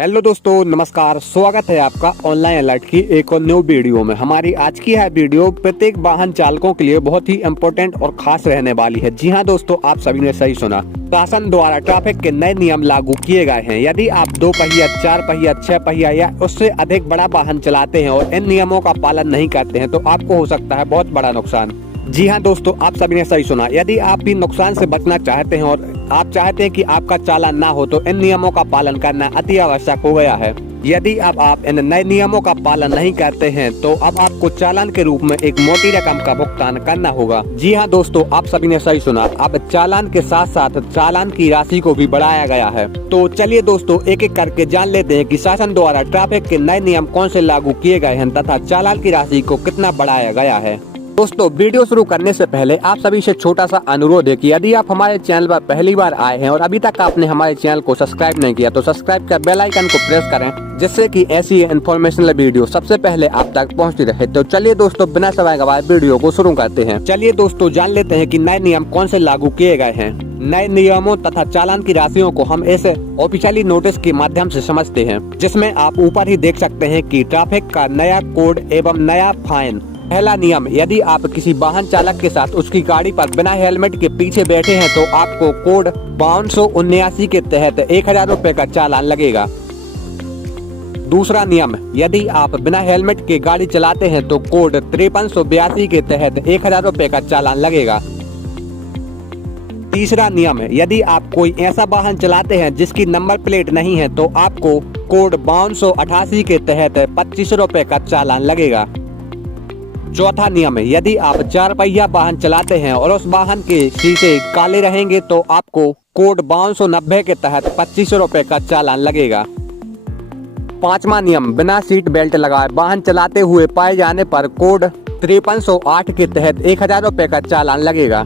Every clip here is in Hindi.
हेलो दोस्तों, नमस्कार। स्वागत है आपका ऑनलाइन अलर्ट की एक और न्यू वीडियो में। हमारी आज की यह वीडियो प्रत्येक वाहन चालकों के लिए बहुत ही इम्पोर्टेंट और खास रहने वाली है। जी हां दोस्तों, आप सभी ने सही सुना। शासन द्वारा ट्रैफिक के नए नियम लागू किए गए हैं। यदि आप 2 पहिया, 4 पहिया, 6 पहिया या उससे अधिक बड़ा वाहन चलाते हैं और इन नियमों का पालन नहीं करते हैं तो आपको हो सकता है बहुत बड़ा नुकसान। जी हाँ दोस्तों, आप सभी ने सही सुना। यदि आप भी नुकसान से बचना चाहते हैं और आप चाहते हैं कि आपका चालान ना हो तो इन नियमों का पालन करना अति आवश्यक हो गया है। यदि अब आप इन नए नियमों का पालन नहीं करते हैं तो अब आपको चालान के रूप में एक मोटी रकम का भुगतान करना होगा। जी हाँ दोस्तों, आप सभी ने सही सुना। अब चालान के साथ साथ चालान की राशि को भी बढ़ाया गया है। तो चलिए दोस्तों, एक एक करके जान लेते हैं कि शासन द्वारा ट्रैफिक के नए नियम कौन से लागू किए गए हैं तथा चालान की राशि को कितना बढ़ाया गया है। दोस्तों, वीडियो शुरू करने से पहले आप सभी से छोटा सा अनुरोध है कि यदि आप हमारे चैनल पर पहली बार आए हैं और अभी तक आपने हमारे चैनल को सब्सक्राइब नहीं किया तो सब्सक्राइब कर बेल आइकन को प्रेस करें, जिससे कि ऐसी इन्फॉर्मेशनल वीडियो सबसे पहले आप तक पहुंचती रहे। तो चलिए दोस्तों, बिना समय गवाए वीडियो को शुरू करते हैं। चलिए दोस्तों, जान लेते हैं कि नए नियम कौन से लागू किए गए हैं। नए नियमों तथा चालान की राशियों को हम ऐसे ऑफिशियली नोटिस के माध्यम से समझते हैं, जिसमें आप ऊपर ही देख सकते हैं कि ट्रैफिक का नया कोड एवं नया फाइन। पहला नियम, यदि आप किसी वाहन चालक के साथ उसकी गाड़ी पर बिना हेलमेट के पीछे बैठे हैं तो आपको कोड 5279 के तहत 1000 रुपए का चालान लगेगा। दूसरा नियम, यदि आप बिना हेलमेट के गाड़ी चलाते हैं तो कोड 5382 के तहत 1000 रुपए का चालान लगेगा। तीसरा नियम, यदि आप कोई ऐसा वाहन चलाते हैं जिसकी नंबर प्लेट नहीं है तो आपको कोड 5288 के तहत 2500 रुपए का चालान लगेगा। चौथा नियम, यदि आप 4 पहिया वाहन चलाते हैं और उस वाहन के शीशे काले रहेंगे तो आपको कोड 5290 के तहत 2500 रुपए का चालान लगेगा। पांचवा नियम, बिना सीट बेल्ट लगाए वाहन चलाते हुए पाए जाने पर कोड 5308 के तहत 1000 रुपए का चालान लगेगा।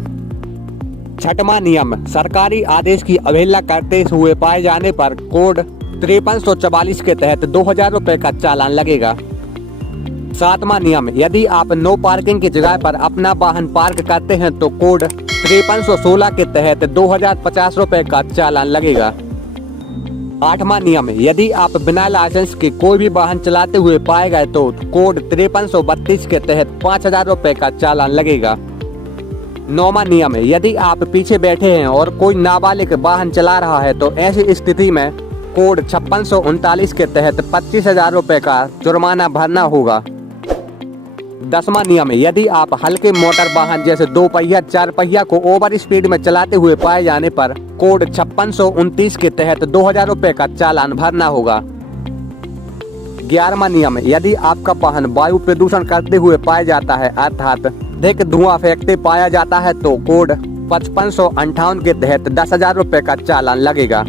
छठवां नियम, सरकारी आदेश की अवहेलना करते हुए पाए जाने पर कोड 5344 के तहत 2000 रुपए का चालान लगेगा। सातवां नियम, यदि आप नो पार्किंग की जगह पर अपना वाहन पार्क करते हैं तो कोड 5316 के तहत 2050 रुपए का चालान लगेगा। आठवां नियम, यदि आप बिना लाइसेंस के कोई भी वाहन चलाते हुए पाए गए तो कोड 5332 के तहत 5000 रुपए का चालान लगेगा। नौवां नियम, यदि आप पीछे बैठे हैं और कोई नाबालिग वाहन चला रहा है तो ऐसी स्थिति में कोड 5639 के तहत 25,000 रुपए का जुर्माना भरना होगा। 10वां नियम, यदि आप हल्के मोटर वाहन जैसे 2 पहिया, 4 पहिया को ओवर स्पीड में चलाते हुए पाए जाने पर कोड 5629 के तहत 2000 रुपए का चालान भरना होगा। 11वां नियम, यदि आपका वाहन वायु प्रदूषण करते हुए पाया जाता है अर्थात अधिक धुआं फेंकते पाया जाता है तो कोड 5558 के तहत 10,000 रुपए का चालान लगेगा।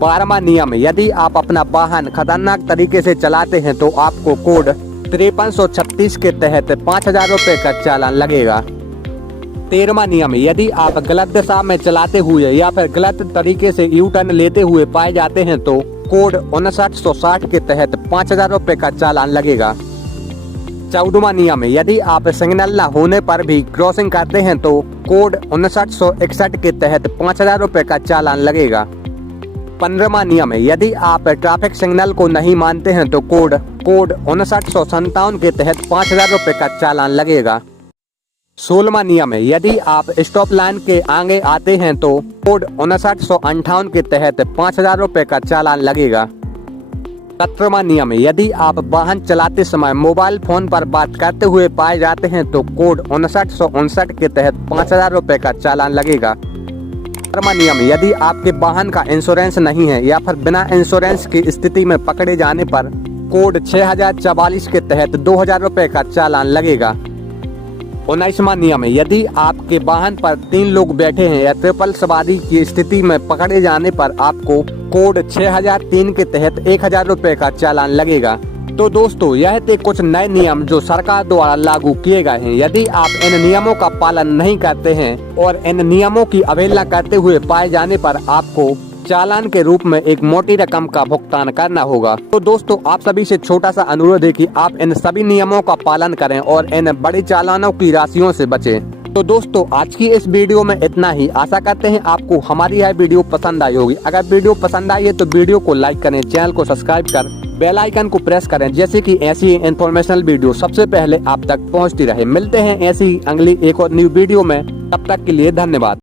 12वां नियम, यदि आप अपना वाहन खतरनाक तरीके से चलाते हैं तो आपको कोड 5336 के तहत 5000 रुपए का चालान लगेगा। 13वां नियम, यदि आप गलत दिशा में चलाते हुए या फिर गलत तरीके से यू टर्न लेते हुए पाए जाते हैं तो कोड 5960 के तहत 5000 रुपए का चालान लगेगा। 14वां नियम, यदि आप सिग्नल न होने पर भी क्रॉसिंग करते हैं तो कोड 5961 के तहत 5000 रुपए का चालान लगेगा। 15वां नियम, यदि आप ट्रैफिक सिग्नल को नहीं मानते हैं तो कोड 5957 के तहत 5000 रुपए का चालान लगेगा। 16वां नियम, यदि आप स्टॉप लाइन के आगे आते हैं तो कोड 5958 के तहत 5000 रुपए का चालान लगेगा। 17वां नियम, यदि आप वाहन चलाते समय मोबाइल फोन पर बात करते हुए पाए जाते हैं तो कोड 5959 के तहत 5000 रुपए का चालान लगेगा। 18वां नियम, यदि आपके वाहन का इंश्योरेंस नहीं है या फिर बिना इंश्योरेंस की स्थिति में पकड़े जाने पर कोड 6044 के तहत 2000 रुपए का चालान लगेगा। 19वां नियम, यदि आपके वाहन पर 3 लोग बैठे हैं या ट्रिपल सवारी की स्थिति में पकड़े जाने पर आपको कोड 6003 के तहत 1000 रुपए का चालान लगेगा। तो दोस्तों, यह थे कुछ नए नियम जो सरकार द्वारा लागू किए गए हैं। यदि आप इन नियमों का पालन नहीं करते हैं और इन नियमों की अवहेलना करते हुए पाए जाने पर आपको चालान के रूप में एक मोटी रकम का भुगतान करना होगा। तो दोस्तों, आप सभी से छोटा सा अनुरोध है कि आप इन सभी नियमों का पालन करें और इन बड़े चालानों की राशियों से बचें। तो दोस्तों आज की इस वीडियो में इतना ही। आशा करते हैं आपको हमारी यह वीडियो पसंद आई होगी। अगर वीडियो पसंद आई है तो वीडियो को लाइक करें, चैनल को सब्सक्राइब कर बेल आइकन को प्रेस करें, जैसे कि ऐसी इंफॉर्मेशनल वीडियो सबसे पहले आप तक पहुंचती रहे। मिलते हैं ऐसी ही अगली एक और न्यू वीडियो में, तब तक के लिए धन्यवाद।